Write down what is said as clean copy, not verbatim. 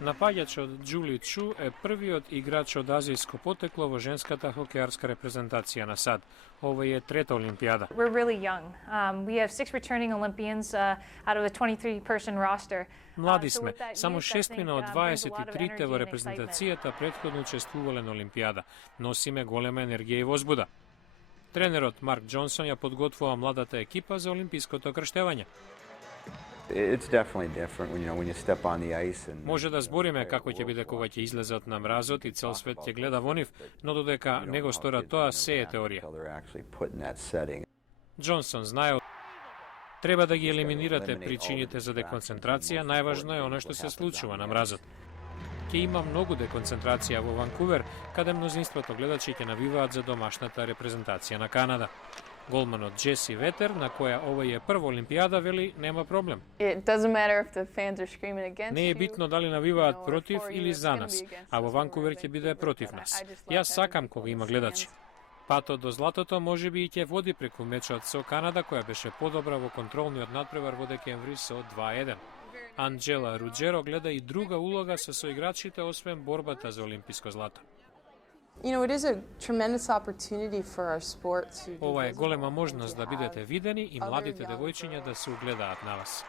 Нападјач од Џули Чу е првиот играч од азијско потекло во женската хокејарска репрезентација на САД. Ова е трета Олимпијада. We're really young. We have 6 returning Olympians out of a 23-person roster. Млади сме, само 6 од 23-те во репрезентацијата претходно учествувале на Олимпијада. Носиме голема енергија и возбуда. Тренерот Марк Џонсон ја подготвува младата екипа за олимпиското крштевање. Може да збориме како ќе биде кога ќе излезат на мразот и цел свет ќе гледа во нив, но додека не го сторат тоа, се е теорија. Џонсон знае треба да ги елиминирате причините за деконцентрација, најважно е оно што се случува на мразот. Ќе има многу деконцентрација во Ванкувер, каде мнозинството гледачи ќе навиваат за домашната репрезентација на Канада. Голманот Джеси Ветер, на која ова е прва Олимпијада, вели нема проблем. Не е битно дали навиваат против или за нас, а во Ванкувер ќе биде против нас. Јас сакам кога има гледачи. Патот до златото може би и ќе води преку мечот со Канада, која беше подобра во контролниот надпревар во декември со 2:1. Анџела Руџеро гледа и друга улога со соиграчите, освен борбата за олимписко злато. Ова е голема можност да бидете видени и младите девојчиња да се угледаат на вас.